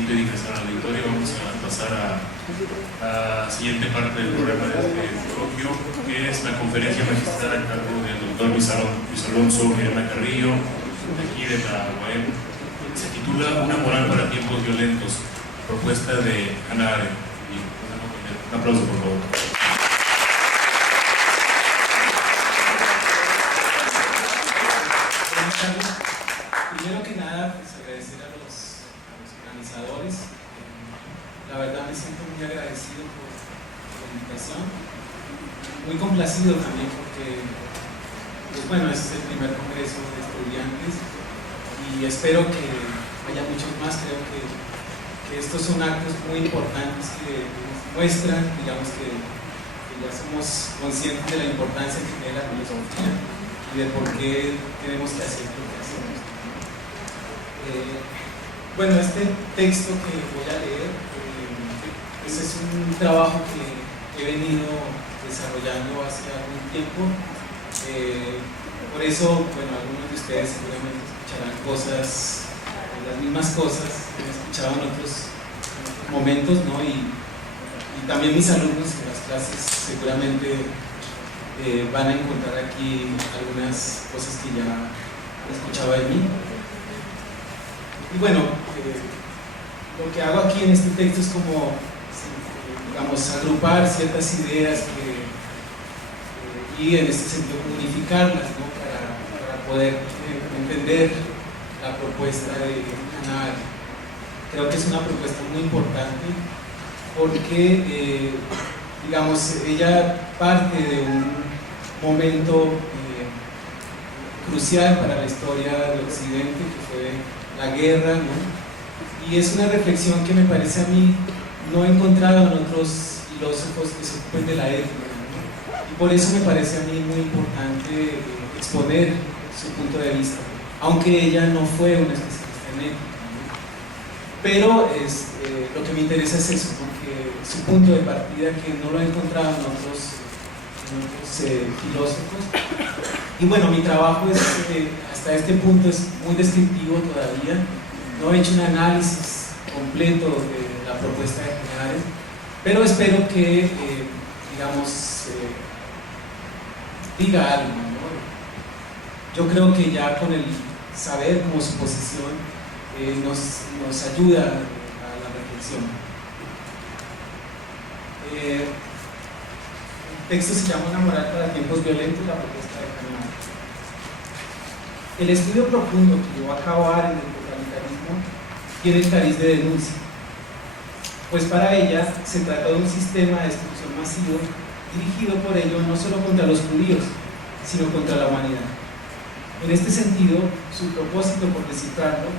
agradecimiento y dedicación al auditorio, vamos a pasar a la siguiente parte del programa de este coloquio, que es la conferencia magistral a cargo del doctor Luis Alonso Miranda Carrillo, de aquí de la UAM. Se titula Una moral para tiempos violentos, propuesta de Hannah Arendt. Un aplauso, por favor. Primero que nada, pues agradecer a los organizadores. La verdad me siento muy agradecido por la invitación, muy complacido también porque, pues bueno, este es el primer congreso de estudiantes y espero que haya muchos más. Creo que estos son actos muy importantes que muestran, digamos, que ya somos conscientes de la importancia que tiene la filosofía y de por qué tenemos que hacer lo que hacemos. Bueno, este texto que voy a leer pues es un trabajo que he venido desarrollando hace algún tiempo. Por eso, bueno, algunos de ustedes seguramente escucharán cosas, las mismas cosas que he escuchado en otros momentos, ¿no? Y también mis alumnos en las clases seguramente van a encontrar aquí algunas cosas que ya han escuchado de mí. Y bueno, lo que hago aquí en este texto es como, digamos, agrupar ciertas ideas y en este sentido unificarlas, ¿no? para poder entender la propuesta de Hannah Arendt. Creo que es una propuesta muy importante porque, digamos, ella parte de un momento crucial para la historia de Occidente, que fue la guerra, ¿no? Y es una reflexión que me parece a mí no he encontrado en otros filósofos que se ocupen de la ética, ¿no? Y por eso me parece a mí muy importante exponer su punto de vista, aunque ella no fue una especialista en ética, ¿no? Pero lo que me interesa es eso, ¿no? Que su punto de partida, que no lo he encontrado en otros filósofos. Y bueno, mi trabajo hasta este punto es muy descriptivo todavía. No he hecho un análisis completo de la propuesta de Hannah Arendt, pero espero que, digamos, diga algo, ¿no? Yo creo que ya con el saber como su posición nos ayuda a la reflexión. El texto se llama Una moral para tiempos violentos, la propuesta de Hannah Arendt. El estudio profundo que llevó a cabo Arendt del totalitarismo tiene el cariz de denuncia, pues para ella se trata de un sistema de destrucción masivo dirigido por ello no solo contra los judíos, sino contra la humanidad. En este sentido, su propósito, por descifrarlo,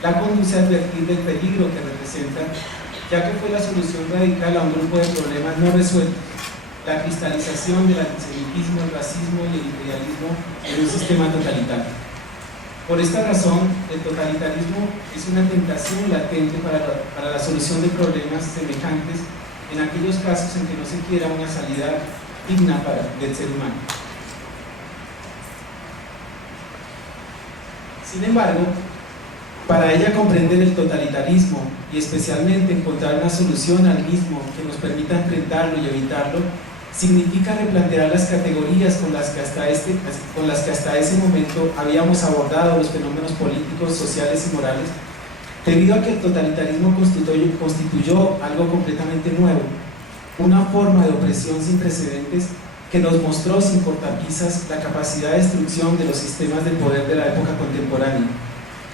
la conduce a advertir del peligro que representa, ya que fue la solución radical a un grupo de problemas no resueltos: la cristalización del antisemitismo, el racismo y el imperialismo en un sistema totalitario. Por esta razón, el totalitarismo es una tentación latente para la solución de problemas semejantes en aquellos casos en que no se quiera una salida digna del ser humano. Sin embargo, para ella comprender el totalitarismo y especialmente encontrar una solución al mismo que nos permita enfrentarlo y evitarlo, significa replantear las categorías con las que hasta ese momento habíamos abordado los fenómenos políticos, sociales y morales, debido a que el totalitarismo constituyó algo completamente nuevo, una forma de opresión sin precedentes que nos mostró sin cortapisas la capacidad de destrucción de los sistemas de poder de la época contemporánea,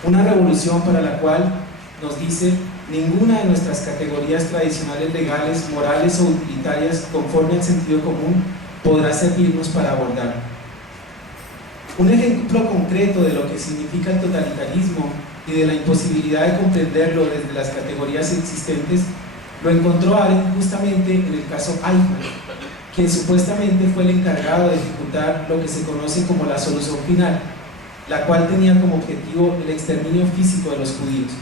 una revolución para la cual, nos dice, ninguna de nuestras categorías tradicionales legales, morales o utilitarias conforme al sentido común podrá servirnos para abordarlo. Un ejemplo concreto de lo que significa el totalitarismo y de la imposibilidad de comprenderlo desde las categorías existentes lo encontró Arendt justamente en el caso Eichmann, quien supuestamente fue el encargado de ejecutar lo que se conoce como la solución final, la cual tenía como objetivo el exterminio físico de los judíos.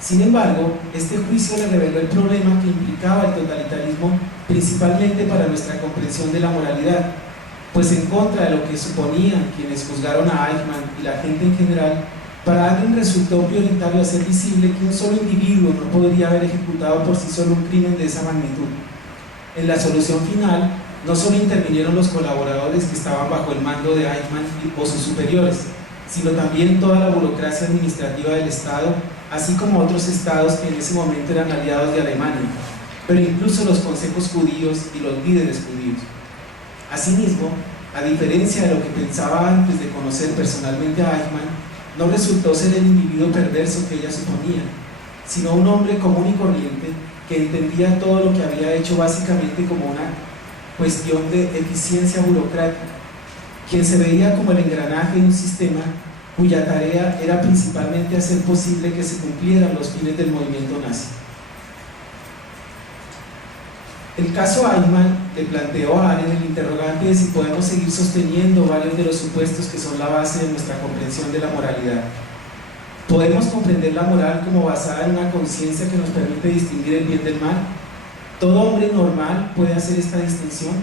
Sin embargo, este juicio le reveló el problema que implicaba el totalitarismo, principalmente para nuestra comprensión de la moralidad, pues en contra de lo que suponían quienes juzgaron a Eichmann y la gente en general, Para alguien resultó prioritario hacer visible que un solo individuo no podría haber ejecutado por sí solo un crimen de esa magnitud. En la solución final, no solo intervinieron los colaboradores que estaban bajo el mando de Eichmann o sus superiores, sino también toda la burocracia administrativa del Estado, así como otros estados que en ese momento eran aliados de Alemania, pero incluso los consejos judíos y los líderes judíos. Asimismo, a diferencia de lo que pensaba antes de conocer personalmente a Eichmann, no resultó ser el individuo perverso que ella suponía, sino un hombre común y corriente que entendía todo lo que había hecho básicamente como una cuestión de eficiencia burocrática, quien se veía como el engranaje de un sistema cuya tarea era principalmente hacer posible que se cumplieran los fines del movimiento nazi. El caso Eichmann le planteó a Arendt el interrogante de si podemos seguir sosteniendo varios de los supuestos que son la base de nuestra comprensión de la moralidad. ¿Podemos comprender la moral como basada en una conciencia que nos permite distinguir el bien del mal? ¿Todo hombre normal puede hacer esta distinción?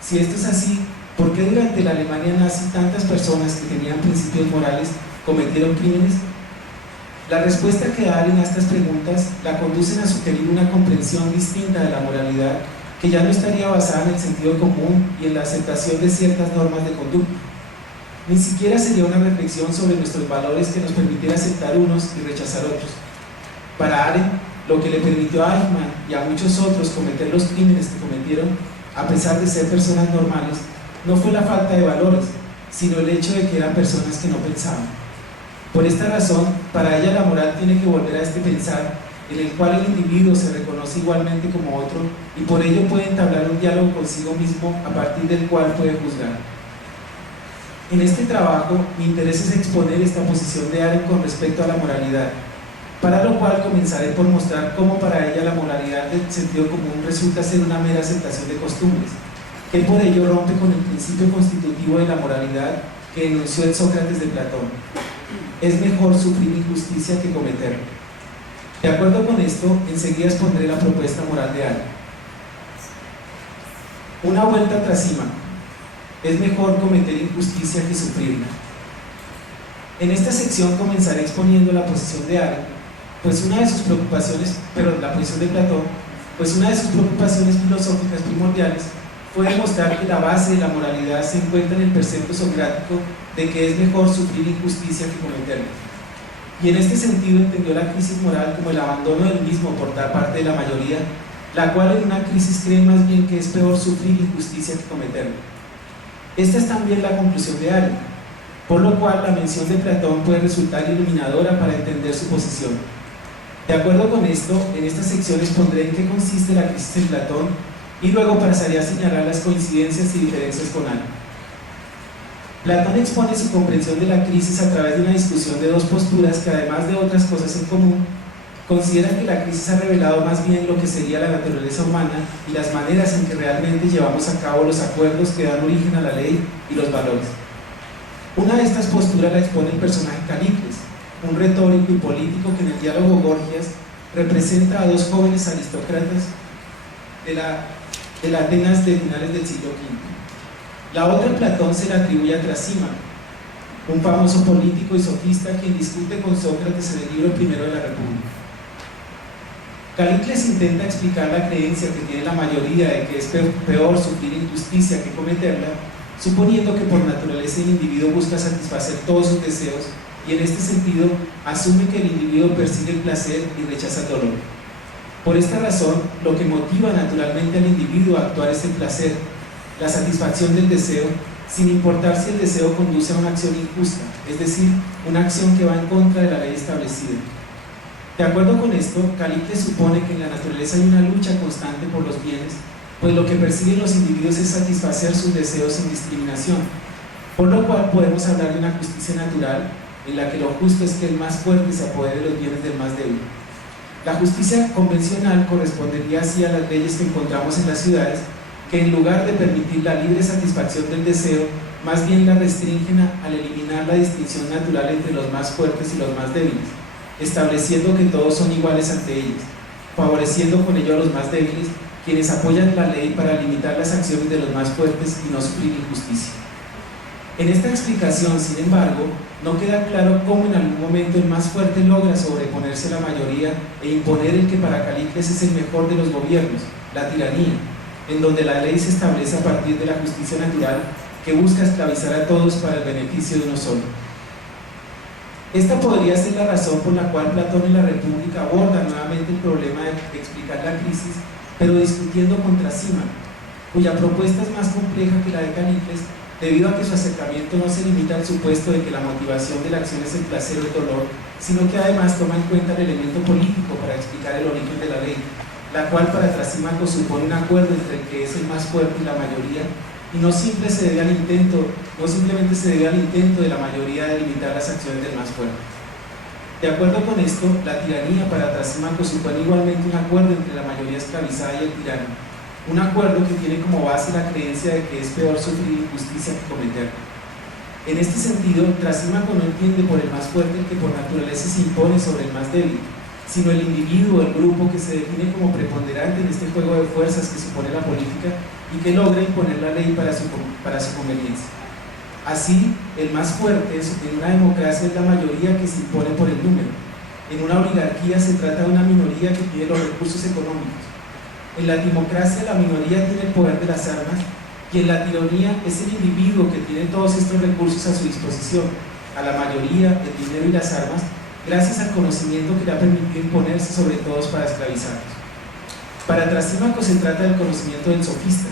Si esto es así, ¿por qué durante la Alemania nazi tantas personas que tenían principios morales cometieron crímenes? La respuesta que Arendt a estas preguntas la conducen a sugerir una comprensión distinta de la moralidad que ya no estaría basada en el sentido común y en la aceptación de ciertas normas de conducta. Ni siquiera sería una reflexión sobre nuestros valores que nos permitiera aceptar unos y rechazar otros. Para Arendt, lo que le permitió a Eichmann y a muchos otros cometer los crímenes que cometieron, a pesar de ser personas normales, no fue la falta de valores, sino el hecho de que eran personas que no pensaban. Por esta razón, para ella la moral tiene que volver a este pensar, en el cual el individuo se reconoce igualmente como otro y por ello puede entablar un diálogo consigo mismo a partir del cual puede juzgar. En este trabajo, mi interés es exponer esta posición de Arendt con respecto a la moralidad, para lo cual comenzaré por mostrar cómo para ella la moralidad del sentido común resulta ser una mera aceptación de costumbres, que por ello rompe con el principio constitutivo de la moralidad que enunció el Sócrates de Platón. Es mejor sufrir injusticia que cometerla. De acuerdo con esto, enseguida expondré la propuesta moral de Arendt. Una vuelta tras cima. Es mejor cometer injusticia que sufrirla. En esta sección comenzaré exponiendo la posición de Arendt, pues una de sus preocupaciones, la posición de Platón, pues una de sus preocupaciones filosóficas primordiales fue demostrar que la base de la moralidad se encuentra en el precepto socrático de que es mejor sufrir injusticia que cometerla. Y en este sentido entendió la crisis moral como el abandono del mismo por parte de la mayoría, la cual en una crisis cree más bien que es peor sufrir injusticia que cometerla. Esta es también la conclusión de Arendt, por lo cual la mención de Platón puede resultar iluminadora para entender su posición. De acuerdo con esto, en esta sección expondré en qué consiste la crisis en Platón y luego pasaré a señalar las coincidencias y diferencias con Arendt. Platón expone su comprensión de la crisis a través de una discusión de dos posturas que, además de otras cosas en común, consideran que la crisis ha revelado más bien lo que sería la naturaleza humana y las maneras en que realmente llevamos a cabo los acuerdos que dan origen a la ley y los valores. Una de estas posturas la expone el personaje Calícles, un retórico y político que en el diálogo Gorgias representa a dos jóvenes aristócratas de la Atenas de finales del siglo V. La otra Platón se la atribuye a Trasímaco, un famoso político y sofista quien discute con Sócrates en el libro primero de la República. Calícles intenta explicar la creencia que tiene la mayoría de que es peor sufrir injusticia que cometerla, suponiendo que por naturaleza el individuo busca satisfacer todos sus deseos y en este sentido asume que el individuo persigue el placer y rechaza el dolor. Por esta razón, lo que motiva naturalmente al individuo a actuar es el placer, la satisfacción del deseo, sin importar si el deseo conduce a una acción injusta, es decir, una acción que va en contra de la ley establecida. De acuerdo con esto, Calícles supone que en la naturaleza hay una lucha constante por los bienes, pues lo que persiguen los individuos es satisfacer sus deseos sin discriminación, por lo cual podemos hablar de una justicia natural en la que lo justo es que el más fuerte se apodere de los bienes del más débil. La justicia convencional correspondería así a las leyes que encontramos en las ciudades, que en lugar de permitir la libre satisfacción del deseo, más bien la restringen al eliminar la distinción natural entre los más fuertes y los más débiles, estableciendo que todos son iguales ante ellas, favoreciendo con ello a los más débiles, quienes apoyan la ley para limitar las acciones de los más fuertes y no sufrir injusticia. En esta explicación, sin embargo, no queda claro cómo en algún momento el más fuerte logra sobreponerse a la mayoría e imponer el que para Calícles es el mejor de los gobiernos, la tiranía, en donde la ley se establece a partir de la justicia natural que busca esclavizar a todos para el beneficio de uno solo. Esta podría ser la razón por la cual Platón en la República aborda nuevamente el problema de explicar la crisis, pero discutiendo con Trasímaco, cuya propuesta es más compleja que la de Calícles, debido a que su acercamiento no se limita al supuesto de que la motivación de la acción es el placer o el dolor, sino que además toma en cuenta el elemento político para explicar el origen de la ley, la cual para Trasímaco supone un acuerdo entre el que es el más fuerte y la mayoría, y no simplemente se debe al intento de la mayoría de limitar las acciones del más fuerte. De acuerdo con esto, la tiranía para Trasímaco supone igualmente un acuerdo entre la mayoría esclavizada y el tirano, un acuerdo que tiene como base la creencia de que es peor sufrir injusticia que cometerla. En este sentido, Trasímaco no entiende por el más fuerte el que por naturaleza se impone sobre el más débil, sino el individuo o el grupo que se define como preponderante en este juego de fuerzas que supone la política y que logra imponer la ley para su conveniencia. Así, el más fuerte en una democracia es la mayoría que se impone por el número. En una oligarquía se trata de una minoría que tiene los recursos económicos. En la democracia la minoría tiene el poder de las armas y en la tiranía es el individuo que tiene todos estos recursos a su disposición, a la mayoría, el dinero y las armas, gracias al conocimiento que le ha permitido imponerse sobre todos para esclavizarlos. Para Trasímaco se trata del conocimiento del sofista,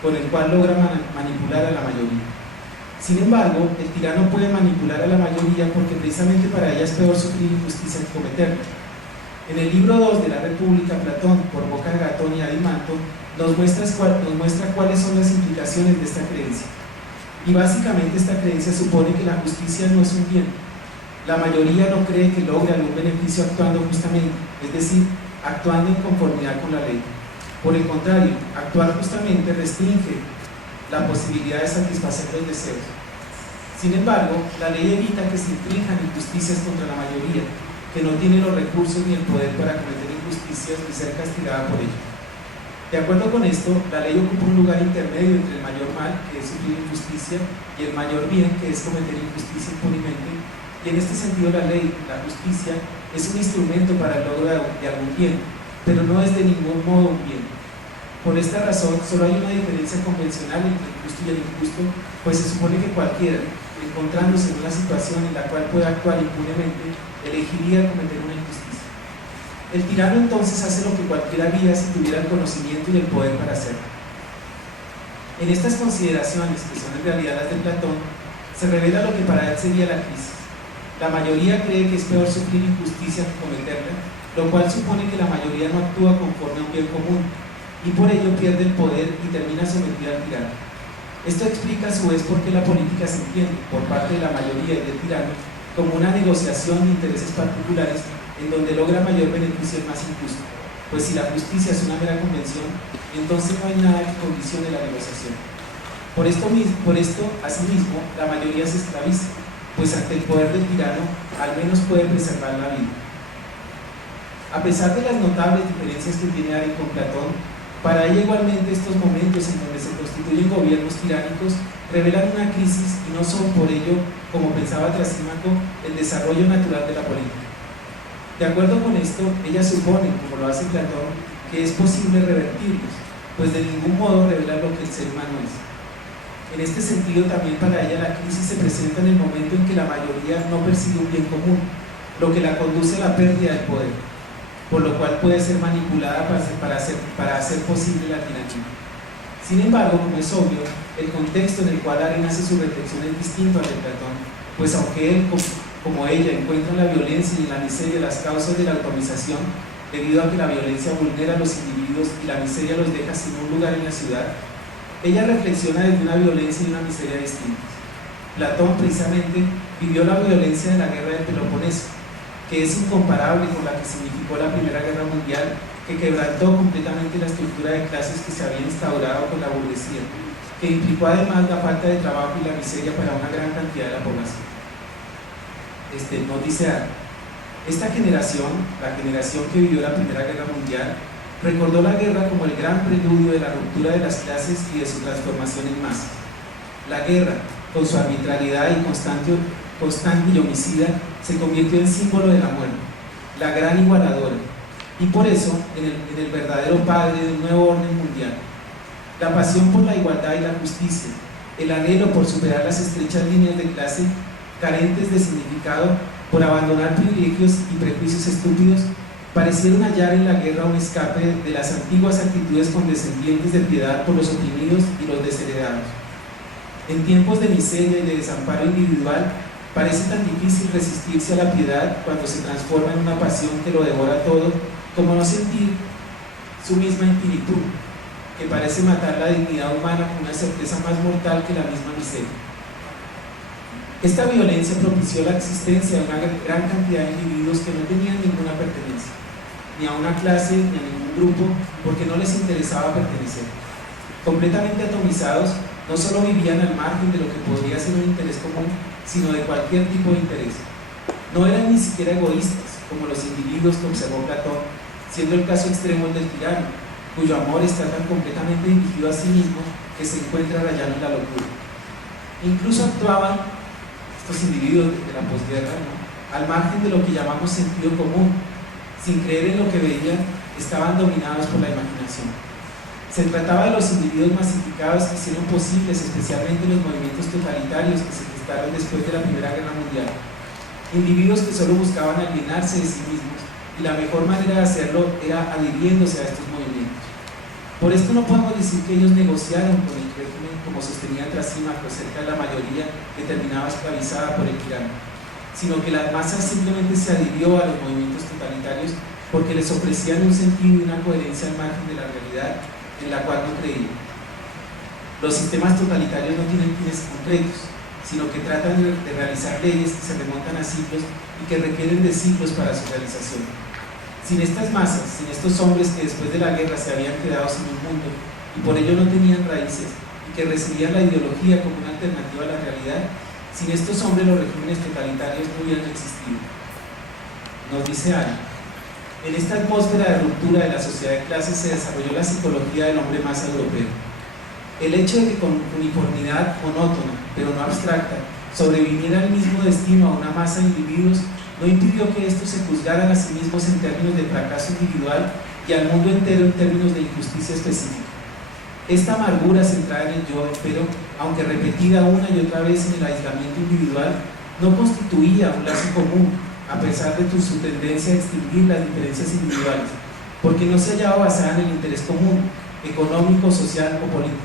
con el cual logra manipular a la mayoría. Sin embargo, el tirano puede manipular a la mayoría porque precisamente para ella es peor sufrir injusticia que cometerla. En el libro 2 de la República, Platón, por boca de Gatón y Adimanto, nos muestra cuáles son las implicaciones de esta creencia. Y básicamente esta creencia supone que la justicia no es un bien. La mayoría no cree que logre algún beneficio actuando justamente, es decir, actuando en conformidad con la ley. Por el contrario, actuar justamente restringe la posibilidad de satisfacer los deseos. Sin embargo, la ley evita que se infrinjan injusticias contra la mayoría, que no tiene los recursos ni el poder para cometer injusticias ni ser castigada por ello. De acuerdo con esto, la ley ocupa un lugar intermedio entre el mayor mal, que es sufrir injusticia, y el mayor bien, que es cometer injusticia impunemente, y en este sentido la ley, la justicia, es un instrumento para el logro de algún bien, pero no es de ningún modo un bien. Por esta razón, solo hay una diferencia convencional entre el justo y el injusto, pues se supone que cualquiera, encontrándose en una situación en la cual puede actuar impunemente, elegiría cometer una injusticia. El tirano entonces hace lo que cualquiera haría si tuviera el conocimiento y el poder para hacerlo. En estas consideraciones, que son en realidad las de Platón, se revela lo que para él sería la crisis. La mayoría cree que es peor sufrir injusticia que cometerla, lo cual supone que la mayoría no actúa conforme a un bien común, y por ello pierde el poder y termina sometida al tirano. Esto explica a su vez por qué la política se entiende, por parte de la mayoría y del tirano, como una negociación de intereses particulares en donde logra mayor beneficio el más injusto, pues si la justicia es una mera convención, entonces no hay nada que condicione la negociación. Por esto, asimismo, la mayoría se esclaviza, pues ante el poder del tirano, al menos puede preservar la vida. A pesar de las notables diferencias que tiene Ari con Platón, para ella igualmente estos momentos en donde se constituyen gobiernos tiránicos revelan una crisis y no son por ello, como pensaba Trasímaco, el desarrollo natural de la política. De acuerdo con esto, ella supone, como lo hace Platón, que es posible revertirlos, pues de ningún modo revelar lo que el ser humano es. En este sentido, también para ella la crisis se presenta en el momento en que la mayoría no persigue un bien común, lo que la conduce a la pérdida del poder, por lo cual puede ser manipulada para hacer posible la tiranía. Sin embargo, como es obvio, el contexto en el cual Ari hace su reflexión es distinto al de Platón, pues aunque él, como ella, encuentra en la violencia y en la miseria las causas de la atomización, debido a que la violencia vulnera a los individuos y la miseria los deja sin un lugar en la ciudad, ella reflexiona desde una violencia y una miseria distintas. Platón precisamente vivió la violencia de la guerra del Peloponeso, que es incomparable con la que significó la Primera Guerra Mundial, que quebrantó completamente la estructura de clases que se había instaurado con la burguesía, que implicó además la falta de trabajo y la miseria para una gran cantidad de la población. Nos dice Ari, esta generación, la generación que vivió la Primera Guerra Mundial, recordó la guerra como el gran preludio de la ruptura de las clases y de su transformación en masas. La guerra, con su arbitrariedad y constante y homicida, se convirtió en símbolo de la muerte, la gran igualadora, y por eso en el verdadero padre de un nuevo orden mundial. La pasión por la igualdad y la justicia, el anhelo por superar las estrechas líneas de clase carentes de significado, por abandonar privilegios y prejuicios estúpidos, parecieron hallar en la guerra un escape de las antiguas actitudes condescendientes de piedad por los oprimidos y los desheredados. En tiempos de miseria y de desamparo individual, parece tan difícil resistirse a la piedad cuando se transforma en una pasión que lo devora todo, como no sentir su misma infinitud, que parece matar la dignidad humana con una certeza más mortal que la misma miseria. Esta violencia propició la existencia de una gran cantidad de individuos que no tenían ninguna pertenencia, ni a una clase ni a ningún grupo, porque no les interesaba pertenecer. Completamente atomizados, no solo vivían al margen de lo que podría ser un interés común, sino de cualquier tipo de interés. No eran ni siquiera egoístas, como los individuos que observó Platón, siendo el caso extremo el del tirano, cuyo amor está tan completamente dirigido a sí mismo que se encuentra rayando en la locura. Incluso actuaban estos individuos de la posguerra, ¿no?, al margen de lo que llamamos sentido común, sin creer en lo que veían, estaban dominados por la imaginación. Se trataba de los individuos masificados que hicieron posibles especialmente los movimientos totalitarios que se gestaron después de la Primera Guerra Mundial. Individuos que solo buscaban alienarse de sí mismos, y la mejor manera de hacerlo era adhiriéndose a estos movimientos. Por esto no podemos decir que ellos negociaron con el régimen como sostenía Trasímaco cerca de la mayoría que terminaba esclavizada por el tirano, sino que la masa simplemente se adhirió a los movimientos totalitarios porque les ofrecían un sentido y una coherencia al margen de la realidad en la cual no creían. Los sistemas totalitarios no tienen fines concretos, sino que tratan de realizar leyes que se remontan a siglos y que requieren de siglos para su realización. Sin estas masas, sin estos hombres que después de la guerra se habían quedado sin un mundo y por ello no tenían raíces y que recibían la ideología como una alternativa a la realidad, sin estos hombres los regímenes totalitarios no hubieran existido. Nos dice Ari: en esta atmósfera de ruptura de la sociedad de clases se desarrolló la psicología del hombre más europeo. El hecho de que con uniformidad monótona, pero no abstracta, sobreviniera el mismo destino a una masa de individuos no impidió que estos se juzgaran a sí mismos en términos de fracaso individual y al mundo entero en términos de injusticia específica. Esta amargura centrada en el yo, pero, aunque repetida una y otra vez en el aislamiento individual, no constituía un lazo común, a pesar de su tendencia a extinguir las diferencias individuales, porque no se hallaba basada en el interés común, económico, social o político.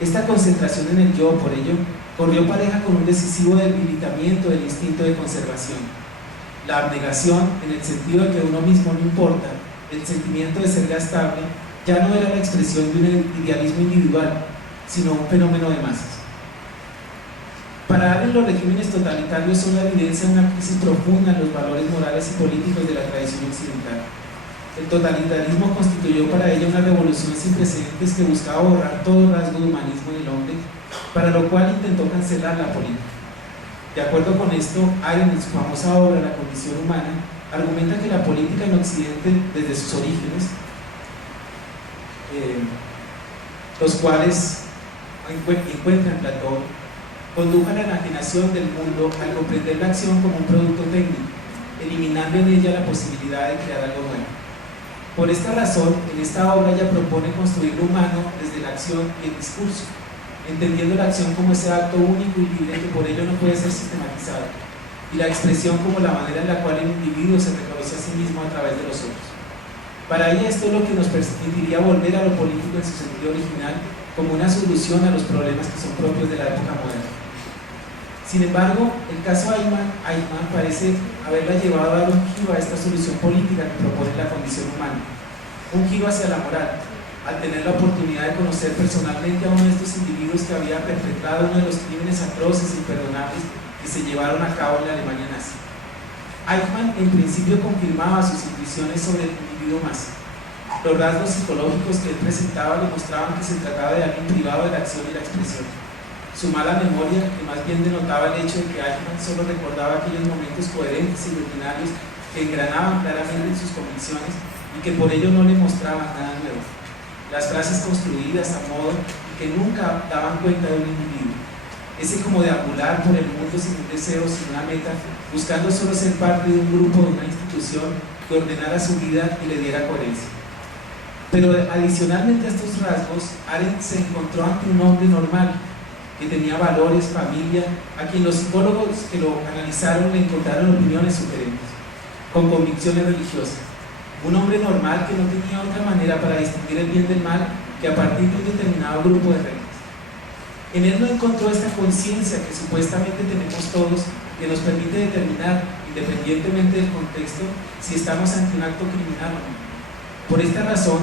Esta concentración en el yo, por ello, corrió pareja con un decisivo debilitamiento del instinto de conservación. La abnegación, en el sentido de que uno mismo no importa, el sentimiento de ser gastable, ya no era la expresión de un idealismo individual, sino un fenómeno de masas. Para Arendt, los regímenes totalitarios son la evidencia de una crisis profunda en los valores morales y políticos de la tradición occidental. El totalitarismo constituyó para ella una revolución sin precedentes que buscaba borrar todo rasgo de humanismo en el hombre, para lo cual intentó cancelar la política. De acuerdo con esto, Arendt, en su famosa obra La condición humana, argumenta que la política en Occidente, desde sus orígenes, los cuales encuentra en Platón, condujo a la enajenación del mundo al comprender la acción como un producto técnico, eliminando en ella la posibilidad de crear algo nuevo. Por esta razón, en esta obra ella propone construir lo humano desde la acción y el discurso, entendiendo la acción como ese acto único y libre que por ello no puede ser sistematizado, y la expresión como la manera en la cual el individuo se reconoce a sí mismo a través de los otros. Para ella esto es lo que nos permitiría volver a lo político en su sentido original, como una solución a los problemas que son propios de la época moderna. Sin embargo, el caso Eichmann parece haberla llevado a dar un giro a esta solución política que propone la condición humana, un giro hacia la moral, al tener la oportunidad de conocer personalmente a uno de estos individuos que había perpetrado uno de los crímenes atroces e imperdonables que se llevaron a cabo en la Alemania nazi. Eichmann en principio confirmaba sus intuiciones sobre el individuo más. Los rasgos psicológicos que él presentaba demostraban que se trataba de alguien privado de la acción y la expresión. Su mala memoria, que más bien denotaba el hecho de que Eichmann solo recordaba aquellos momentos coherentes y rutinarios que engranaban claramente en sus convicciones y que por ello no le mostraban nada nuevo. Las frases construidas a modo y que nunca daban cuenta de un individuo. ese como deambular por el mundo sin un deseo, sin una meta, buscando solo ser parte de un grupo, de una institución que ordenara su vida y le diera coherencia. Pero adicionalmente a estos rasgos, Arendt se encontró ante un hombre normal, que tenía valores, familia, a quien los psicólogos que lo analizaron le encontraron opiniones sugerentes, con convicciones religiosas. Un hombre normal que no tenía otra manera para distinguir el bien del mal que a partir de un determinado grupo de reglas. En él no encontró esta conciencia que supuestamente tenemos todos, que nos permite determinar, independientemente del contexto, si estamos ante un acto criminal o no. Por esta razón,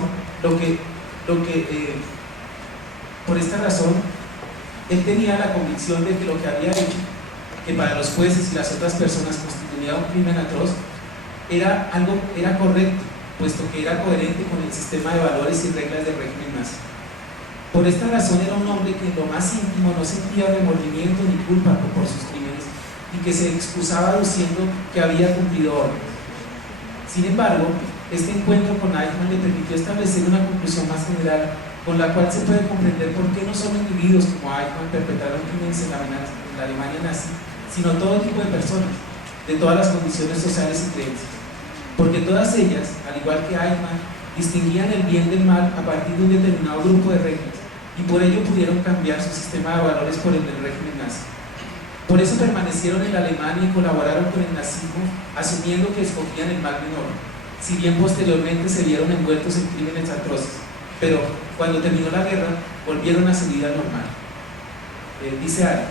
él tenía la convicción de que lo que había hecho, que para los jueces y las otras personas constituía un crimen atroz, era correcto, puesto que era coherente con el sistema de valores y reglas del régimen nazi. Por esta razón era un hombre que en lo más íntimo no sentía remordimiento ni culpa por sus crímenes y que se excusaba diciendo que había cumplido órdenes. Sin embargo, este encuentro con Eichmann le permitió establecer una conclusión más general con la cual se puede comprender por qué no solo individuos como Eichmann perpetraron crímenes en la Alemania nazi, sino todo tipo de personas, de todas las condiciones sociales y creencias. Porque todas ellas, al igual que Eichmann, distinguían el bien del mal a partir de un determinado grupo de reglas, y por ello pudieron cambiar su sistema de valores por el del régimen nazi. Por eso permanecieron en la Alemania y colaboraron con el nazismo, asumiendo que escogían el mal menor, si bien posteriormente se vieron envueltos en crímenes atroces. Pero cuando terminó la guerra, volvieron a su vida normal. Dice Arendt,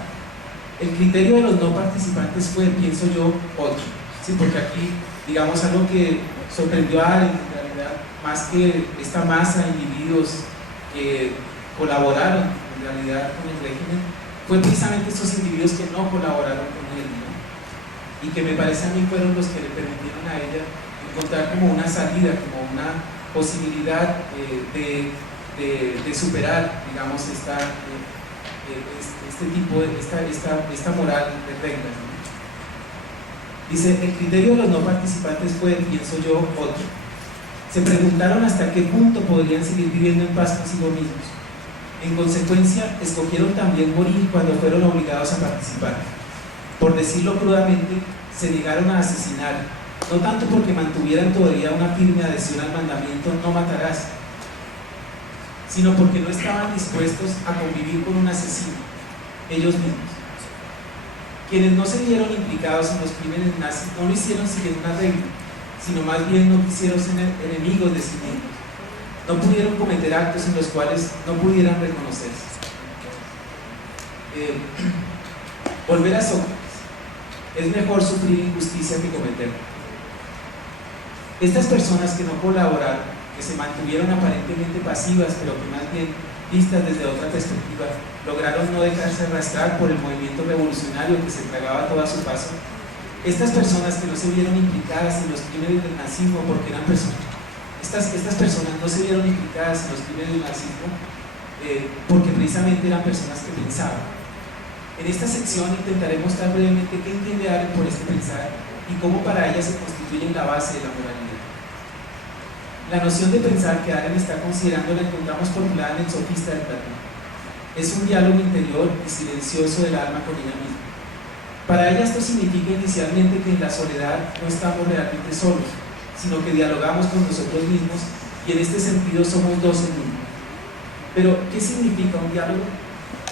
el criterio de los no participantes fue, pienso yo, otro. Sí, porque aquí, digamos, algo que sorprendió a Arendt, en realidad, más que esta masa de individuos que colaboraron en realidad con el régimen, fue precisamente estos individuos que no colaboraron con él, ¿no? Y que me parece a mí fueron los que le permitieron a ella encontrar como una salida, como una posibilidad de superar, digamos, esta moral de reglas, ¿no? Dice, el criterio de los no participantes fue, pienso yo, otro. Se preguntaron hasta qué punto podrían seguir viviendo en paz consigo mismos. En consecuencia, escogieron también morir cuando fueron obligados a participar. Por decirlo crudamente, se negaron a asesinar, no tanto porque mantuvieran todavía una firme adhesión al mandamiento no matarás, sino porque no estaban dispuestos a convivir con un asesino, ellos mismos. Quienes no se vieron implicados en los crímenes nazis no lo hicieron siguiendo una regla, sino más bien no quisieron ser enemigos de sí mismos. No pudieron cometer actos en los cuales no pudieran reconocerse. Volver a Sócrates. Es mejor sufrir injusticia que cometerla. Estas personas que no colaboraron, que se mantuvieron aparentemente pasivas, pero que más bien vistas desde otra perspectiva, lograron no dejarse arrastrar por el movimiento revolucionario que se tragaba todo a su paso. Estas personas que no se vieron implicadas en los crímenes del nazismo porque eran personas. Estas personas no se vieron implicadas en los crímenes del nazismo porque precisamente eran personas que pensaban. En esta sección intentaré mostrar brevemente qué entiende Arendt por este pensar y cómo para ella se constituye la base de la moralidad. La noción de pensar que Arendt está considerando la encontramos formulada en el Sofista de Platón. Es un diálogo interior y silencioso del alma con ella misma. Para ella esto significa inicialmente que en la soledad no estamos realmente solos, sino que dialogamos con nosotros mismos y en este sentido somos dos en uno. Pero, ¿qué significa un diálogo?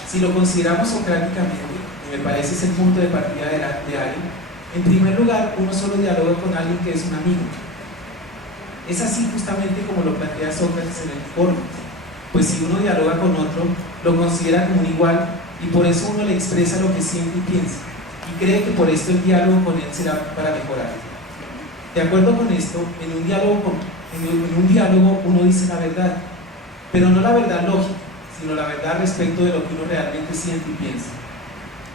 Si lo consideramos socráticamente, y me parece es el punto de partida de Arendt, en primer lugar, uno solo dialoga con alguien que es un amigo. Es así justamente como lo plantea Sócrates en el Foro, pues si uno dialoga con otro, lo considera como un igual y por eso uno le expresa lo que siente y piensa, y cree que por esto el diálogo con él será para mejorar. De acuerdo con esto, en un diálogo uno dice la verdad, pero no la verdad lógica, sino la verdad respecto de lo que uno realmente siente y piensa.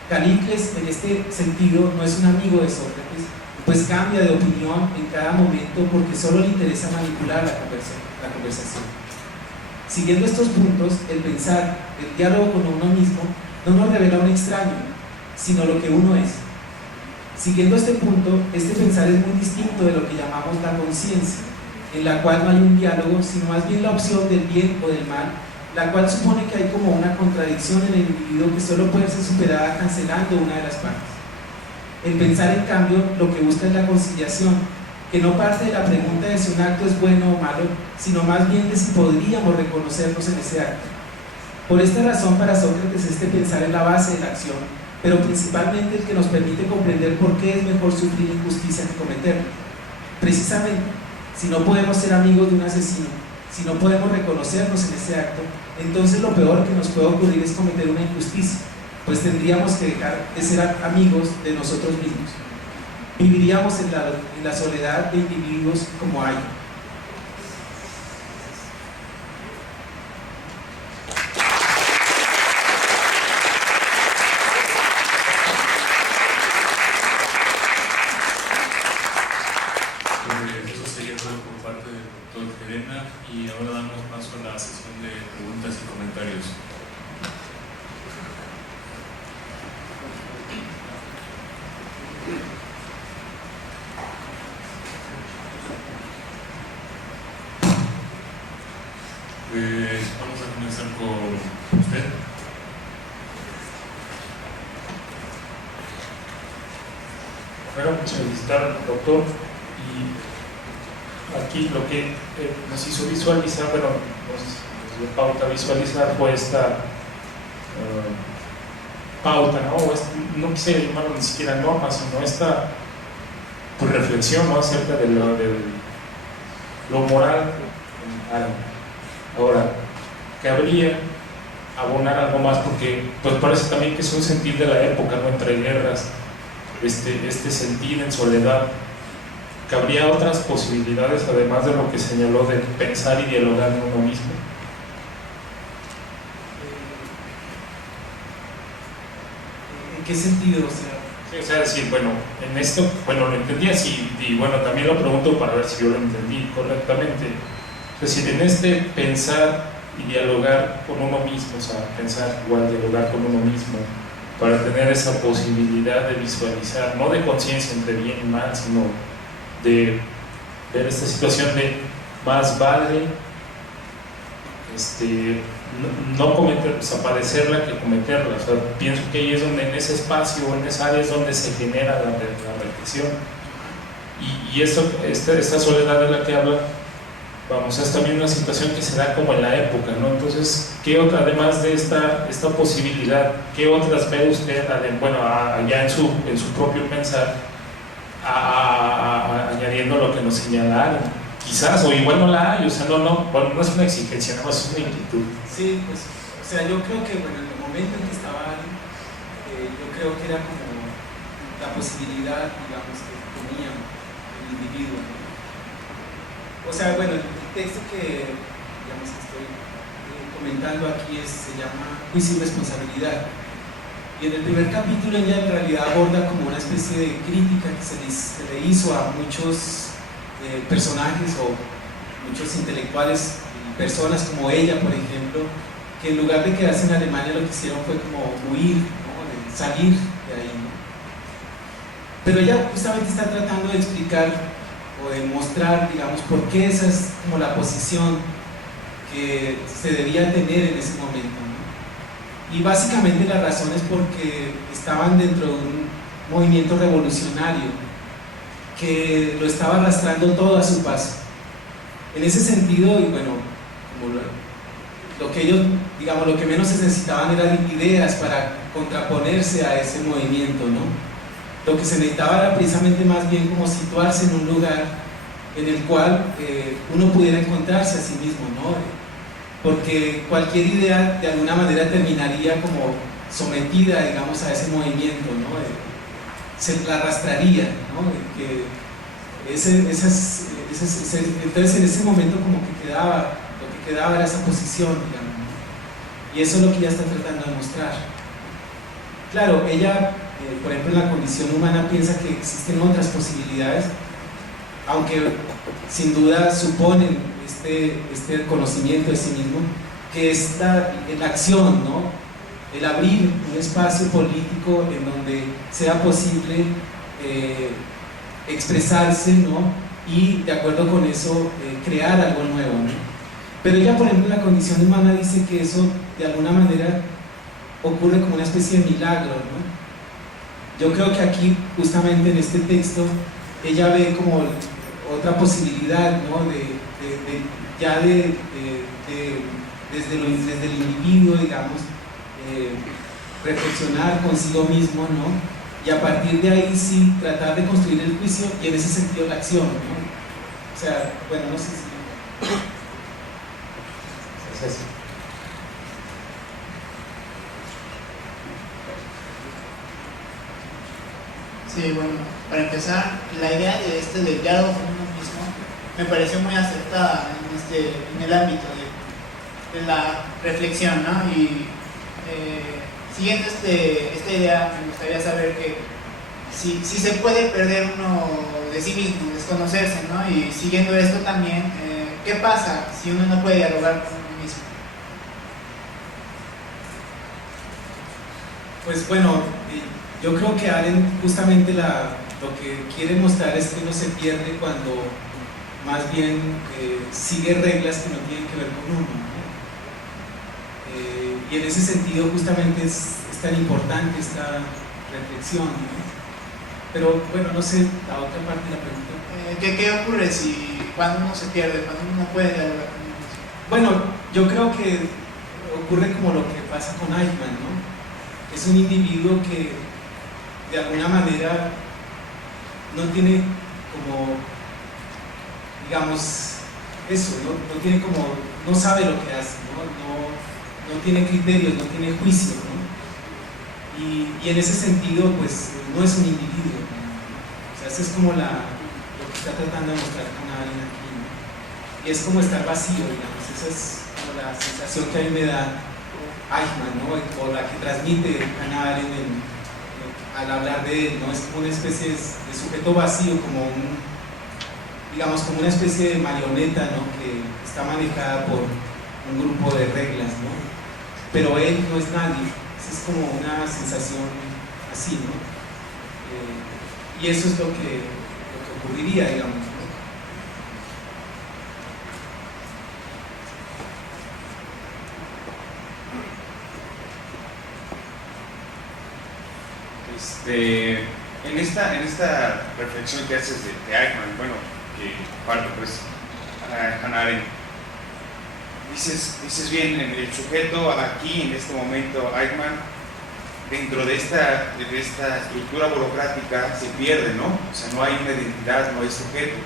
Calicles, en este sentido, no es un amigo de Sócrates, pues cambia de opinión en cada momento porque solo le interesa manipular la conversación. Siguiendo estos puntos, el pensar, el diálogo con uno mismo, no nos revela un extraño, sino lo que uno es. Siguiendo este punto, este pensar es muy distinto de lo que llamamos la conciencia, en la cual no hay un diálogo, sino más bien la opción del bien o del mal, la cual supone que hay como una contradicción en el individuo que solo puede ser superada cancelando una de las partes. El pensar, en cambio, lo que busca es la conciliación, que no parte de la pregunta de si un acto es bueno o malo, sino más bien de si podríamos reconocernos en ese acto. Por esta razón, para Sócrates, este pensar es la base de la acción, pero principalmente el que nos permite comprender por qué es mejor sufrir injusticia que cometerla. Precisamente, si no podemos ser amigos de un asesino, si no podemos reconocernos en ese acto, entonces lo peor que nos puede ocurrir es cometer una injusticia, pues tendríamos que dejar de ser amigos de nosotros mismos. Viviríamos en la soledad de individuos como hay. Eso sería todo por parte del doctor Gerena, y ahora damos paso a la sesión de preguntas y comentarios. Pues vamos a comenzar con usted. Bueno, pues felicitar, doctor, y aquí lo que nos hizo visualizar, bueno, nos dio pauta a visualizar fue esta pauta, ¿no? No quisiera llamarlo ni siquiera norma, sino esta pues, reflexión, ¿no? Acerca de lo moral en algo. Ahora, cabría abonar algo más porque pues parece también que es un sentir de la época, ¿no? Entre guerras, este sentir en soledad. ¿Cabría otras posibilidades además de lo que señaló de pensar y dialogar en uno mismo? ¿En qué sentido? Sí, o sea, decir, bueno, en esto, bueno, lo entendí así, y bueno, también lo pregunto para ver si yo lo entendí correctamente. Es decir, en este pensar y dialogar con uno mismo, o sea, pensar igual, dialogar con uno mismo, para tener esa posibilidad de visualizar, no de conciencia entre bien y mal, sino de ver esta situación de más vale no cometer, o sea, padecerla que cometerla. O sea, pienso que ahí es donde, en ese espacio, en esa área es donde se genera la reflexión. Y esta soledad de la que habla, vamos, es también una situación que se da como en la época, ¿no? Entonces, ¿qué otra, además de esta posibilidad, qué otras ve usted, bueno, allá en su propio pensar, añadiendo lo que nos señalaron? Quizás, o igual no la hay, o sea, bueno, no es una exigencia, no es una inquietud. Sí, pues, o sea, yo creo que, bueno, en el momento en que estaba yo creo que era como la posibilidad, digamos, que tenía el individuo, ¿no? O sea, bueno, el texto que, digamos, estoy comentando aquí se llama Juicio y Responsabilidad. Y en el primer capítulo ella en realidad aborda como una especie de crítica que se le hizo a muchos personajes o muchos intelectuales, personas como ella, por ejemplo, que en lugar de quedarse en Alemania lo que hicieron fue como huir, ¿no? De salir de ahí, ¿no? Pero ella justamente está tratando de explicar o de mostrar, digamos, por qué esa es como la posición que se debía tener en ese momento, ¿no? Y básicamente la razón es porque estaban dentro de un movimiento revolucionario que lo estaba arrastrando todo a su paso. En ese sentido, y bueno, como lo que ellos, digamos, lo que menos necesitaban eran ideas para contraponerse a ese movimiento, ¿no? Lo que se necesitaba era precisamente más bien como situarse en un lugar en el cual uno pudiera encontrarse a sí mismo, ¿no? Porque cualquier idea de alguna manera terminaría como sometida, digamos, a ese movimiento, ¿no? Se la arrastraría, ¿no? Entonces en ese momento como que lo que quedaba era esa posición, digamos, ¿no? Y eso es lo que ella está tratando de mostrar. Claro, ella, por ejemplo, en la condición humana piensa que existen otras posibilidades, aunque sin duda suponen este conocimiento de sí mismo, que es la acción, ¿no? El abrir un espacio político en donde sea posible expresarse, ¿no? Y de acuerdo con eso crear algo nuevo, ¿no? Pero ella, por ejemplo, en la condición humana dice que eso de alguna manera ocurre como una especie de milagro, ¿no? Yo creo que aquí, justamente en este texto, ella ve como otra posibilidad, ¿no? Desde el individuo, digamos, reflexionar consigo mismo, ¿no? Y a partir de ahí sí tratar de construir el juicio y en ese sentido la acción, ¿no? O sea, bueno, no sé si... Es eso. Sí, bueno, para empezar, la idea de del diálogo con uno mismo me pareció muy acertada en el ámbito de la reflexión, ¿no? Y siguiendo esta idea, me gustaría saber que si se puede perder uno de sí mismo, desconocerse, ¿no? Y siguiendo esto también, ¿qué pasa si uno no puede dialogar con uno mismo? Pues bueno, yo creo que Arendt justamente lo que quiere mostrar es que uno se pierde cuando más bien sigue reglas que no tienen que ver con uno, ¿no? Y en ese sentido justamente es tan importante esta reflexión, ¿no? Pero bueno, no sé, la otra parte de la pregunta. ¿Qué ocurre cuando uno se pierde, cuando uno no puede dialogar con uno mismo? Bueno, yo creo que ocurre como lo que pasa con Eichmann, ¿no? Es un individuo que de alguna manera no tiene como, digamos, eso, no tiene como, no sabe lo que hace, no tiene criterios, no tiene juicio, ¿no? Y en ese sentido, pues, no es un individuo, ¿no? O sea, eso es como lo que está tratando de mostrar con alguien aquí, ¿no? Y es como estar vacío, digamos, esa es como la sensación que a mí me da Eichmann, ¿no? O la que transmite Hannah Arendt al hablar de él, ¿no? Es como una especie de sujeto vacío, como digamos, como una especie de marioneta, ¿no? Que está manejada por un grupo de reglas, ¿no? Pero él no es nadie, es como una sensación así, ¿no? Y eso es lo que ocurriría, digamos, ¿no? En esta reflexión que haces de Eichmann, bueno, que parte pues Hannah Arendt, dices bien, en el sujeto aquí, en este momento, Eichmann, dentro de esta estructura burocrática se pierde, ¿no? O sea, no hay una identidad, no hay sujeto.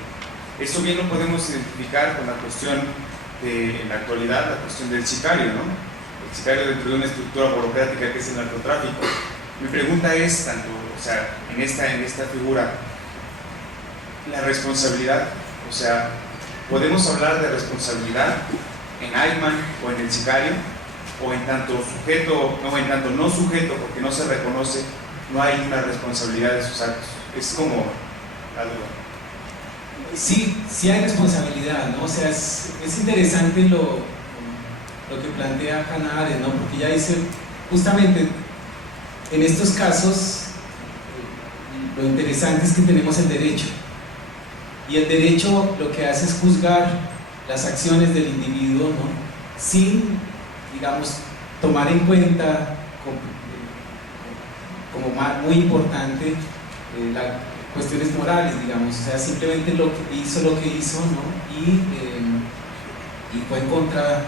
Eso bien lo podemos identificar con la cuestión en la actualidad, la cuestión del sicario, ¿no? El sicario dentro de una estructura burocrática que es el narcotráfico. Mi pregunta es, tanto, o sea, en esta figura, la responsabilidad, o sea, ¿podemos hablar de responsabilidad en Eichmann o en el sicario? O en tanto sujeto, no, en tanto no sujeto, porque no se reconoce, no hay una responsabilidad de sus actos. Es como algo. Sí hay responsabilidad, ¿no? O sea, es interesante lo que plantea Hannah Arendt, ¿no? Porque ella dice, justamente, en estos casos, lo interesante es que tenemos el derecho. Y el derecho lo que hace es juzgar las acciones del individuo, ¿no? Sin, digamos, tomar en cuenta como muy importante las cuestiones morales, digamos, o sea, simplemente lo que hizo, ¿no? Y fue en contra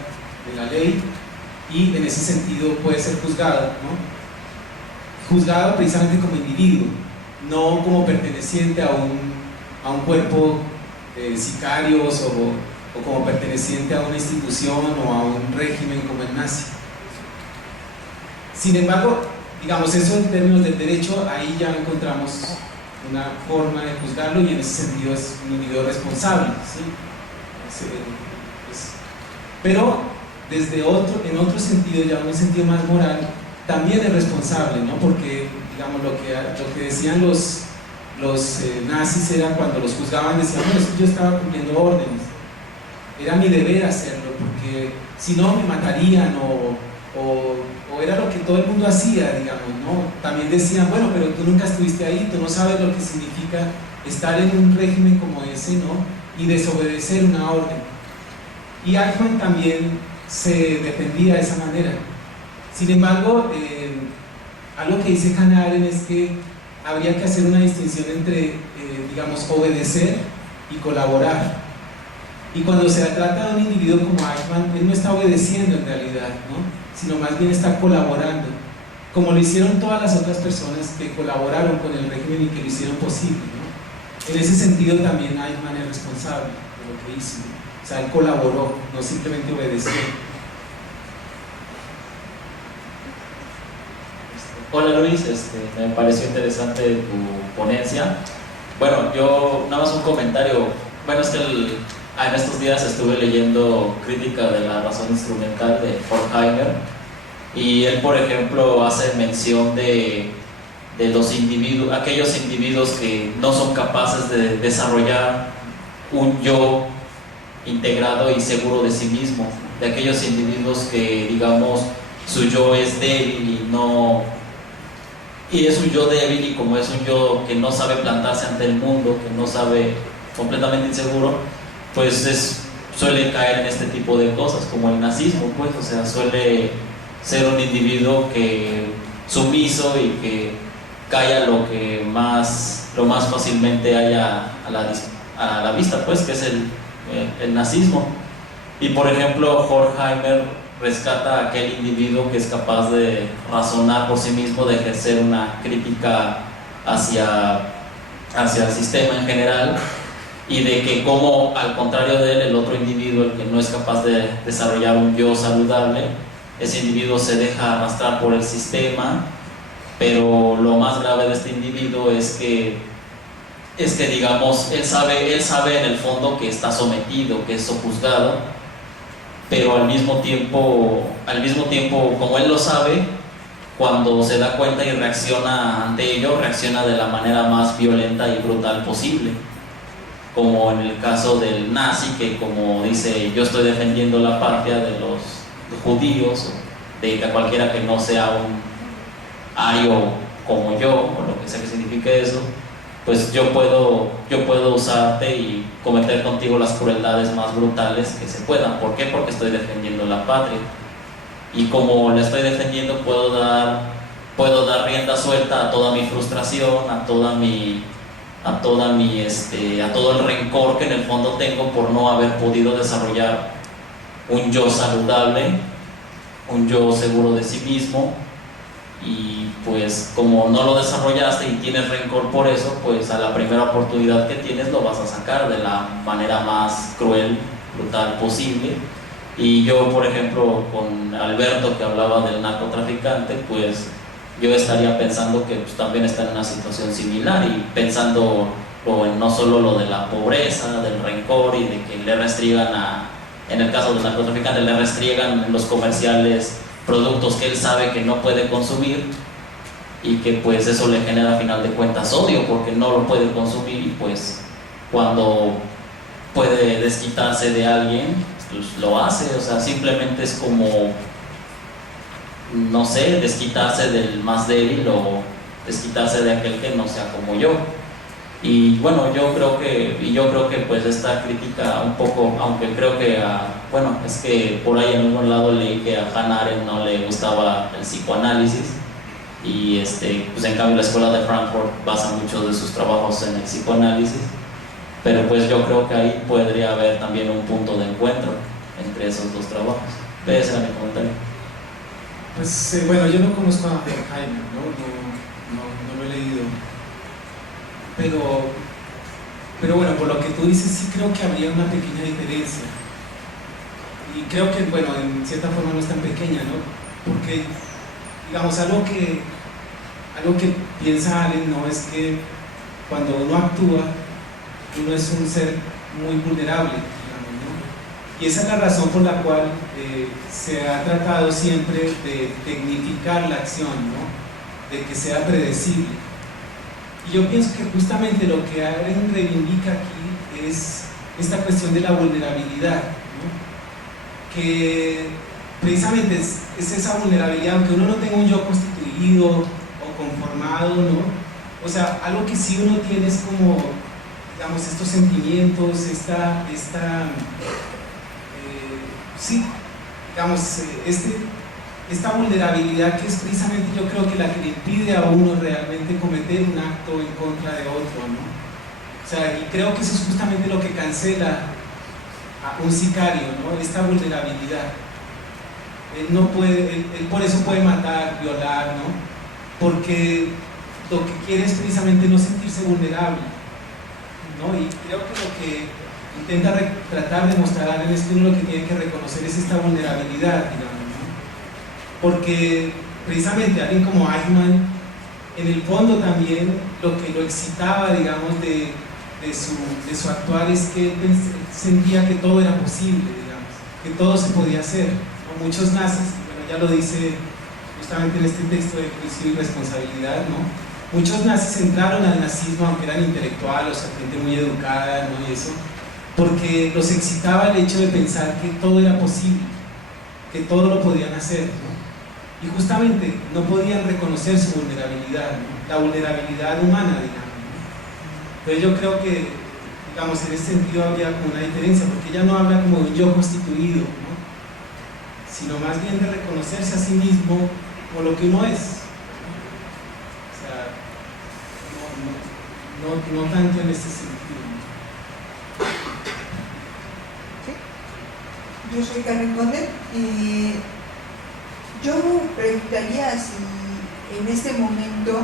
de la ley y en ese sentido puede ser juzgado, ¿no? Juzgado precisamente como individuo, no como perteneciente a un cuerpo de sicarios o como perteneciente a una institución o a un régimen como el nazi. Sin embargo, digamos, eso en términos del derecho, ahí ya encontramos una forma de juzgarlo y en ese sentido es un individuo responsable, ¿sí? Pero en otro sentido, ya en un sentido más moral, también es responsable, ¿no? Porque, digamos, lo que decían los nazis era cuando los juzgaban, decían, bueno, es que yo estaba cumpliendo órdenes, era mi deber hacerlo, porque si no me matarían o era lo que todo el mundo hacía, digamos, ¿no? También decían, bueno, pero tú nunca estuviste ahí, tú no sabes lo que significa estar en un régimen como ese, ¿no? Y desobedecer una orden. Y Eichmann también se defendía de esa manera. Sin embargo, algo que dice Hannah Arendt es que habría que hacer una distinción entre, digamos, obedecer y colaborar. Y cuando se trata de un individuo como Eichmann, él no está obedeciendo en realidad, ¿no? Sino más bien está colaborando, como lo hicieron todas las otras personas que colaboraron con el régimen y que lo hicieron posible, ¿no? En ese sentido también Eichmann es responsable de lo que hizo, ¿no? O sea, él colaboró, no simplemente obedeció. Hola Luis, me pareció interesante tu ponencia. Bueno, yo nada más un comentario. Bueno, es que en estos días estuve leyendo Crítica de la razón instrumental de Horkheimer, y él, por ejemplo, hace mención de los individuos, aquellos individuos que no son capaces de desarrollar un yo integrado y seguro de sí mismo, de aquellos individuos que, digamos, su yo es débil y es un yo débil, y como es un yo que no sabe plantarse ante el mundo, que no sabe, completamente inseguro, pues suele caer en este tipo de cosas, como el nazismo, pues, o sea, suele ser un individuo que sumiso y que cae a lo más fácilmente haya a la vista, pues, que es el nazismo. Y por ejemplo, Horkheimer rescata a aquel individuo que es capaz de razonar por sí mismo, de ejercer una crítica hacia el sistema en general, y de que, como al contrario de él, el otro individuo, el que no es capaz de desarrollar un yo saludable, ese individuo se deja arrastrar por el sistema. Pero lo más grave de este individuo es que digamos, él sabe en el fondo que está sometido, que es sojuzgado, pero al mismo tiempo, como él lo sabe, cuando se da cuenta y reacciona ante ello, reacciona de la manera más violenta y brutal posible, como en el caso del nazi, que, como dice, yo estoy defendiendo la patria de los judíos, de cualquiera que no sea un ario como yo, o lo que sea que signifique eso, pues yo puedo usarte y cometer contigo las crueldades más brutales que se puedan. ¿Por qué? Porque estoy defendiendo la patria, y como la estoy defendiendo, puedo dar rienda suelta a toda mi frustración, a todo el rencor que en el fondo tengo por no haber podido desarrollar un yo saludable, un yo seguro de sí mismo. Y pues, como no lo desarrollaste y tienes rencor por eso, pues a la primera oportunidad que tienes lo vas a sacar de la manera más cruel, brutal posible. Y yo, por ejemplo, con Alberto, que hablaba del narcotraficante, pues yo estaría pensando que pues también está en una situación similar, y pensando en no solo lo de la pobreza, del rencor, y de que le restriegan en el caso del narcotraficante, le restriegan los comerciales productos que él sabe que no puede consumir, y que pues eso le genera a final de cuentas odio porque no lo puede consumir, y pues cuando puede desquitarse de alguien, pues lo hace. O sea, simplemente es como, no sé, desquitarse del más débil, o desquitarse de aquel que no sea como yo. Y bueno, yo creo que pues esta crítica un poco, aunque creo que es que por ahí en algún lado leí que a Hannah Arendt no le gustaba el psicoanálisis, y pues en cambio la escuela de Frankfurt basa muchos de sus trabajos en el psicoanálisis. Pero pues yo creo que ahí podría haber también un punto de encuentro entre esos dos trabajos. Ese era mi comentario. Pues bueno, yo no conozco a Horkheimer, no lo he leído. Pero bueno, por lo que tú dices, sí creo que habría una pequeña diferencia. Y creo que, bueno, en cierta forma no es tan pequeña, ¿no? Porque, digamos, algo que piensa Arendt, ¿no? Es que cuando uno actúa, uno es un ser muy vulnerable, digamos, ¿no? Y esa es la razón por la cual se ha tratado siempre de tecnificar la acción, ¿no? De que sea predecible. Y yo pienso que justamente lo que Arendt reivindica aquí es esta cuestión de la vulnerabilidad, ¿no? Que precisamente es esa vulnerabilidad, aunque uno no tenga un yo constituido o conformado, ¿no? O sea, algo que sí uno tiene es como, digamos, estos sentimientos, sí, digamos, esta vulnerabilidad que es precisamente yo creo que la que le impide a uno realmente cometer un acto en contra de otro, ¿no? O sea, y creo que eso es justamente lo que cancela a un sicario, ¿no? Esta vulnerabilidad. Él no puede, él por eso puede matar, violar, ¿no? Porque lo que quiere es precisamente no sentirse vulnerable, ¿no? Y creo que lo que intenta tratar de mostrar en esto, uno lo que tiene que reconocer es esta vulnerabilidad, digamos, ¿no? Porque precisamente alguien como Eichmann, en el fondo también lo que lo excitaba, digamos, de su actuar es que él sentía que todo era posible, digamos, que todo se podía hacer, ¿no? Muchos nazis, bueno, ya lo dice justamente en este texto de Juicio y Responsabilidad, ¿no? Muchos nazis entraron al nazismo, aunque eran intelectuales, o sea, gente muy educada, ¿no? Y eso, porque los excitaba el hecho de pensar que todo era posible, que todo lo podían hacer, ¿no? Y justamente no podían reconocer su vulnerabilidad, ¿no? La vulnerabilidad humana, digamos, ¿no? Entonces yo creo que, digamos, en ese sentido habría como una diferencia, porque ella no habla como de un yo constituido, ¿no? Sino más bien de reconocerse a sí mismo como lo que uno es. O sea, no tanto en ese sentido. Yo soy Carmen Conde y yo preguntaría si en este momento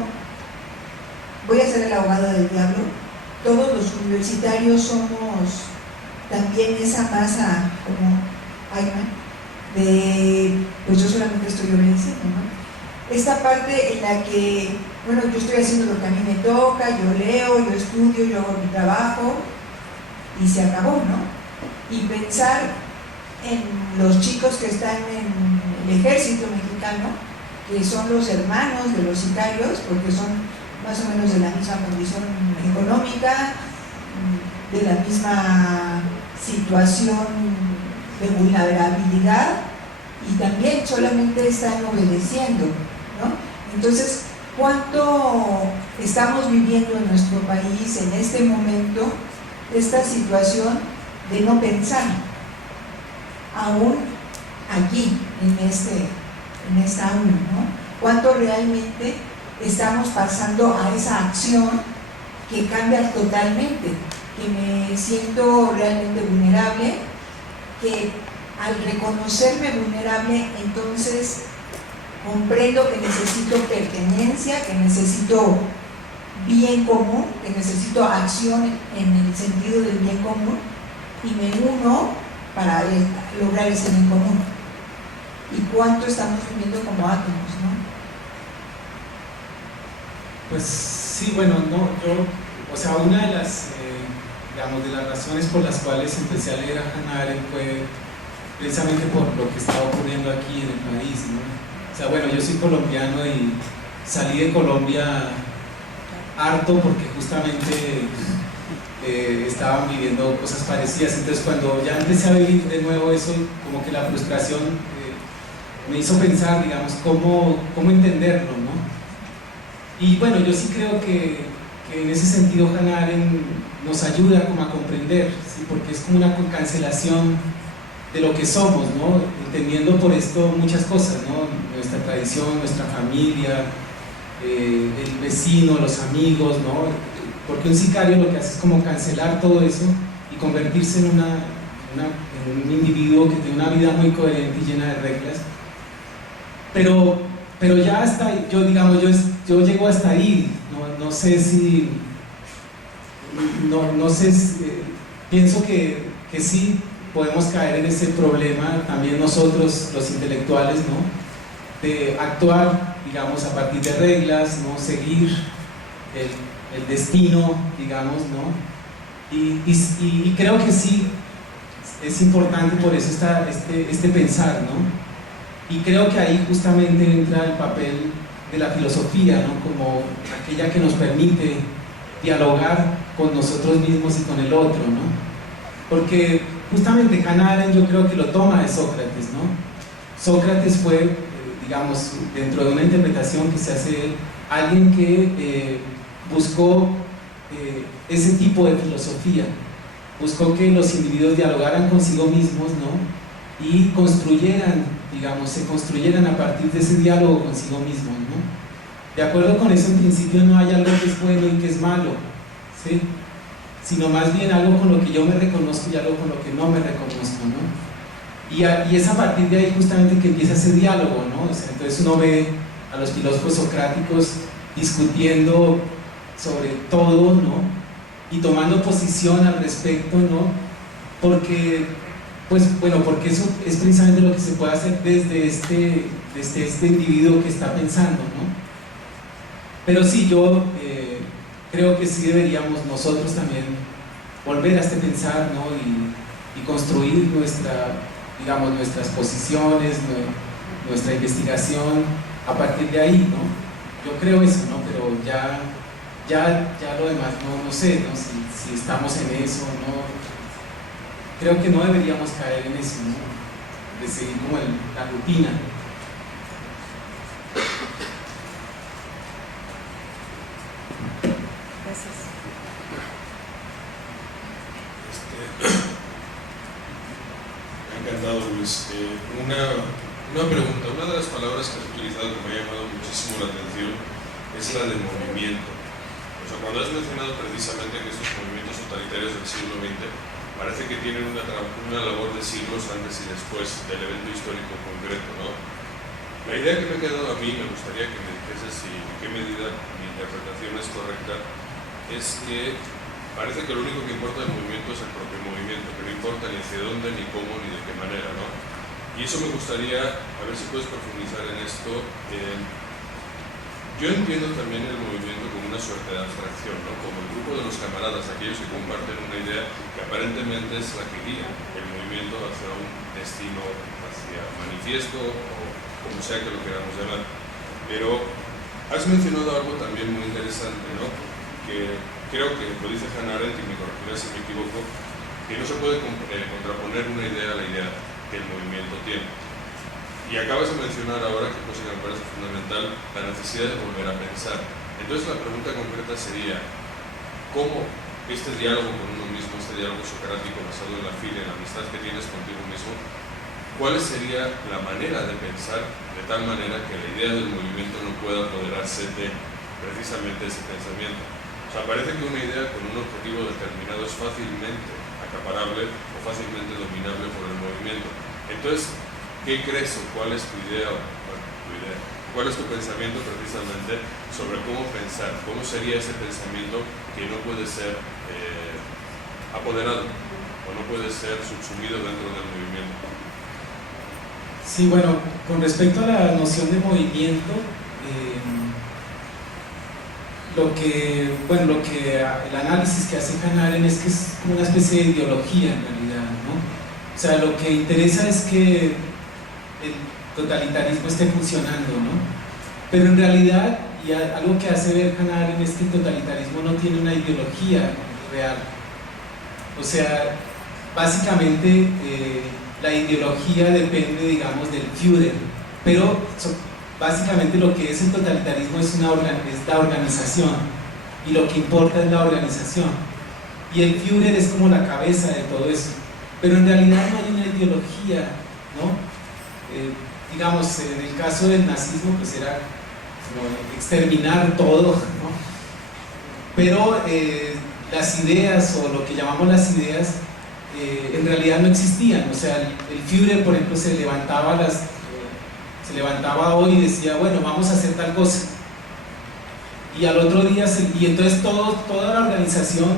voy a ser el abogado del diablo. Todos los universitarios somos también esa masa como Eichmann de pues yo solamente estoy obedeciendo, ¿no? Esta parte en la que, bueno, yo estoy haciendo lo que a mí me toca, yo leo, yo estudio, yo hago mi trabajo y se acabó, ¿no? Y pensar en los chicos que están en el ejército mexicano, que son los hermanos de los sicarios, porque son más o menos de la misma condición económica, de la misma situación de vulnerabilidad, y también solamente están obedeciendo, ¿no? Entonces, ¿cuánto estamos viviendo en nuestro país en este momento esta situación de no pensar? Aún aquí, en esta aula, ¿no? ¿Cuánto realmente estamos pasando a esa acción que cambia totalmente? Que me siento realmente vulnerable, que al reconocerme vulnerable, entonces comprendo que necesito pertenencia, que necesito bien común, que necesito acción en el sentido del bien común, y me uno para lograr ese bien común. ¿Y cuánto estamos viviendo como átomos, no? Pues sí, bueno, no, yo, o sea, una de las, digamos, de las razones por las cuales empecé a leer a Hannah Arendt fue precisamente por lo que estaba ocurriendo aquí en el país, ¿no? O sea, bueno, yo soy colombiano y salí de Colombia harto porque justamente estaban viviendo cosas parecidas. Entonces cuando ya empecé a vivir de nuevo eso, como que la frustración me hizo pensar, digamos, cómo entenderlo, ¿no? Y bueno, yo sí creo que en ese sentido Hannah Arendt nos ayuda como a comprender, ¿sí? Porque es como una cancelación de lo que somos, ¿no? Entendiendo por esto muchas cosas, ¿no? Nuestra tradición, nuestra familia, el vecino, los amigos, ¿no? Porque un sicario lo que hace es como cancelar todo eso y convertirse en un individuo que tiene una vida muy coherente y llena de reglas. Pero ya hasta ahí, yo digamos, yo llego hasta ahí, no sé si, no sé si, pienso que sí podemos caer en ese problema también nosotros, los intelectuales, ¿no? De actuar, digamos, a partir de reglas, ¿no? Seguir el destino, digamos, ¿no? Y creo que sí, es importante por eso este pensar, ¿no? Y creo que ahí justamente entra el papel de la filosofía, ¿no? Como aquella que nos permite dialogar con nosotros mismos y con el otro, ¿no? Porque justamente Hannah Arendt yo creo que lo toma de Sócrates, ¿no? Sócrates fue, digamos, dentro de una interpretación que se hace, alguien que buscó ese tipo de filosofía, buscó que los individuos dialogaran consigo mismos, ¿no? y construyeran, digamos, se construyeran a partir de ese diálogo consigo mismo, ¿no? De acuerdo con eso, en principio no hay algo que es bueno y que es malo, ¿sí? Sino más bien algo con lo que yo me reconozco y algo con lo que no me reconozco, ¿no? Y es a partir de ahí justamente que empieza ese diálogo, ¿no? O sea, entonces uno ve a los filósofos socráticos discutiendo sobre todo, ¿no? Y tomando posición al respecto, ¿no? Porque, pues, bueno, porque eso es precisamente lo que se puede hacer desde este individuo que está pensando, ¿no? Pero sí, yo creo que sí deberíamos nosotros también volver a este pensar, ¿no? Y construir digamos, nuestras posiciones, nuestra investigación a partir de ahí, ¿no? Yo creo eso, ¿no? Pero ya lo demás no sé, ¿no? Si estamos en eso, ¿no? Creo que no deberíamos caer en eso, ¿no? De seguir como la rutina. Gracias. Me ha encantado, Luis. Una pregunta. Una de las palabras que has utilizado que me ha llamado muchísimo la atención es la de movimiento. O sea, cuando has mencionado precisamente que estos movimientos totalitarios del siglo XX parece que tienen una labor de siglos antes y después del evento histórico concreto, ¿no? La idea que me ha quedado a mí, me gustaría que me dijeses si en qué medida mi interpretación es correcta, es que parece que lo único que importa del movimiento es el propio movimiento, que no importa ni hacia dónde, ni cómo, ni de qué manera, ¿no? Y eso me gustaría, a ver si puedes profundizar en esto. Yo entiendo también el movimiento como una suerte de abstracción, ¿no? Como el grupo de los camaradas, aquellos que comparten una idea que aparentemente es la que guía el movimiento hacia un destino, hacia manifiesto o como sea que lo queramos llamar. Pero has mencionado algo también muy interesante, ¿no? Que creo que lo dice Hannah Arendt, y me corregirás si me equivoco, que no se puede contraponer una idea a la idea que el movimiento tiene. Y acabas de mencionar ahora, que cosa que me parece fundamental, la necesidad de volver a pensar. Entonces la pregunta concreta sería, ¿cómo este diálogo con uno mismo, este diálogo socrático basado en la filia, en la amistad que tienes contigo mismo, cuál sería la manera de pensar de tal manera que la idea del movimiento no pueda apoderarse de precisamente ese pensamiento? O sea, parece que una idea con un objetivo determinado es fácilmente acaparable o fácilmente dominable por el movimiento. Entonces, ¿qué crees o cuál es tu idea? ¿Cuál es tu pensamiento precisamente sobre cómo pensar? ¿Cómo sería ese pensamiento que no puede ser apoderado o no puede ser subsumido dentro del movimiento? Sí, bueno, con respecto a la noción de movimiento, el análisis que hace Hannah Arendt es que es como una especie de ideología en realidad, ¿no? O sea, lo que interesa es que el totalitarismo esté funcionando, ¿no? Pero en realidad, y algo que hace ver Hannah Arendt es que el totalitarismo no tiene una ideología real. O sea, básicamente la ideología depende, digamos, del Führer, pero básicamente lo que es el totalitarismo es la organización, y lo que importa es la organización, y el Führer es como la cabeza de todo eso, pero en realidad no hay una ideología, ¿no? Digamos, en el caso del nazismo pues era como exterminar todo, ¿no? Pero las ideas, o lo que llamamos las ideas, en realidad no existían. O sea, el Führer, por ejemplo, se levantaba hoy y decía, bueno, vamos a hacer tal cosa, y al otro día y entonces toda la organización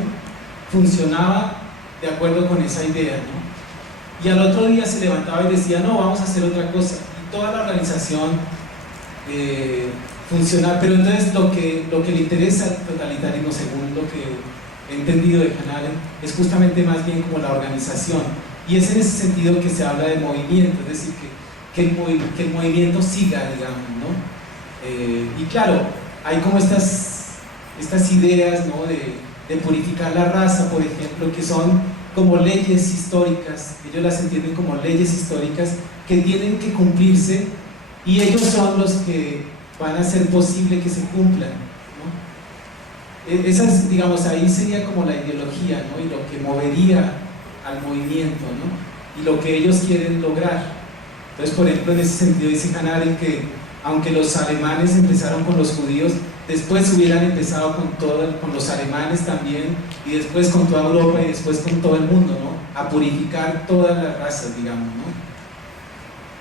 funcionaba de acuerdo con esa idea, ¿no? Y al otro día se levantaba y decía, no, vamos a hacer otra cosa, y toda la organización funcionaba. Pero entonces lo que le interesa al totalitarismo, según lo que he entendido de Hannah Arendt, es justamente más bien como la organización, y es en ese sentido que se habla de movimiento, es decir, que el movimiento siga, digamos, ¿no? Y claro, hay como estas ideas, ¿no? de purificar la raza, por ejemplo, que son como leyes históricas. Ellos las entienden como leyes históricas que tienen que cumplirse, y ellos son los que van a hacer posible que se cumplan, ¿no? Esas, digamos, ahí sería como la ideología, ¿no? Y lo que movería al movimiento, ¿no? y lo que ellos quieren lograr. Entonces, por ejemplo, en ese sentido dice Hannah Arendt que aunque los alemanes empezaron con los judíos, después hubieran empezado con los alemanes también, y después con toda Europa y después con todo el mundo, ¿no? A purificar todas las razas, digamos, ¿no?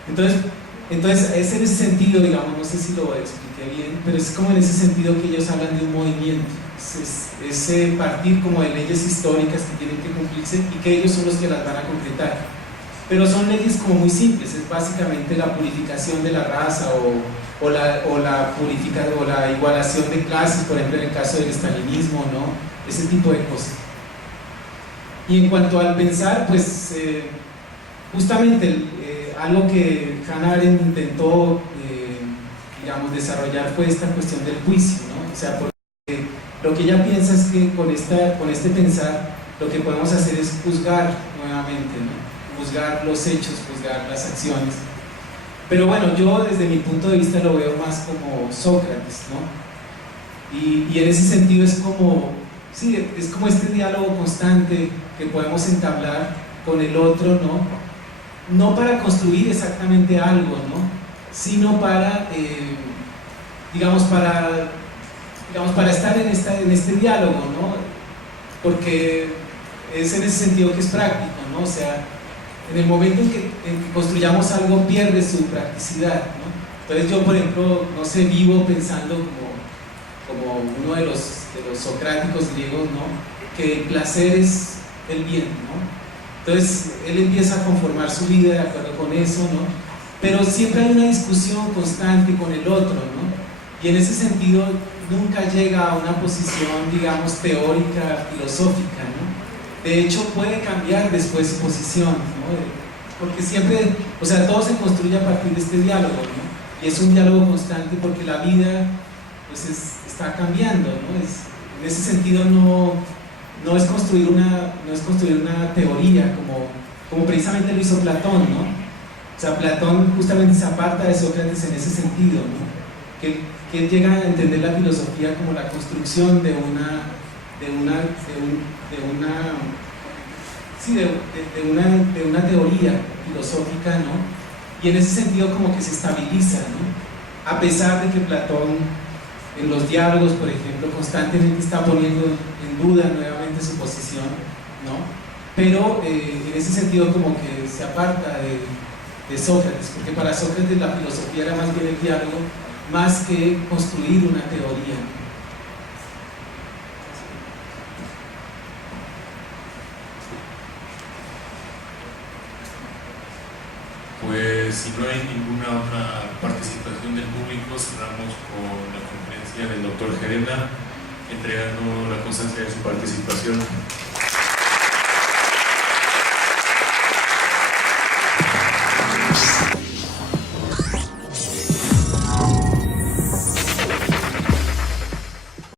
Entonces es en ese sentido, digamos, no sé si lo expliqué bien, pero es como en ese sentido que ellos hablan de un movimiento, es partir como de leyes históricas que tienen que cumplirse y que ellos son los que las van a concretar. Pero son leyes como muy simples, es básicamente la purificación de la raza o la igualación de clases, por ejemplo en el caso del estalinismo, ¿no? Ese tipo de cosas. Y en cuanto al pensar, pues justamente algo que Hannah Arendt intentó digamos, desarrollar fue esta cuestión del juicio, ¿no? O sea, porque lo que ella piensa es que con este pensar lo que podemos hacer es juzgar nuevamente, ¿no? Juzgar los hechos, juzgar las acciones. Pero bueno, yo desde mi punto de vista lo veo más como Sócrates, ¿no? Y en ese sentido es como, sí, es como este diálogo constante que podemos entablar con el otro, ¿no? No para construir exactamente algo, ¿no? Sino para, digamos, para estar en este diálogo, ¿no? Porque es en ese sentido que es práctico, ¿no? O sea, en el momento en que construyamos algo pierde su practicidad, ¿no? Entonces yo, por ejemplo, no sé, vivo pensando como uno de los socráticos griegos, ¿no? Que el placer es el bien, ¿no? Entonces él empieza a conformar su vida de acuerdo con eso, ¿no? Pero siempre hay una discusión constante con el otro, ¿no? Y en ese sentido nunca llega a una posición, digamos, teórica, filosófica, ¿no? De hecho puede cambiar después su posición, ¿no? Porque siempre, o sea, todo se construye a partir de este diálogo, ¿no? Y es un diálogo constante porque la vida pues está cambiando, ¿no? En ese sentido no es construir una teoría como precisamente lo hizo Platón, ¿no? O sea, Platón justamente se aparta de Sócrates en ese sentido, ¿no? Que él llega a entender la filosofía como la construcción de una teoría filosófica, ¿no? Y en ese sentido como que se estabiliza, ¿no? A pesar de que Platón en los diálogos, por ejemplo, constantemente está poniendo en duda nuevamente su posición, ¿no? Pero en ese sentido como que se aparta de Sócrates, porque para Sócrates la filosofía era más bien el diálogo, más que construir una teoría. Pues si no hay ninguna otra participación del público, cerramos con la conferencia del doctor Gerena, entregando la constancia de su participación.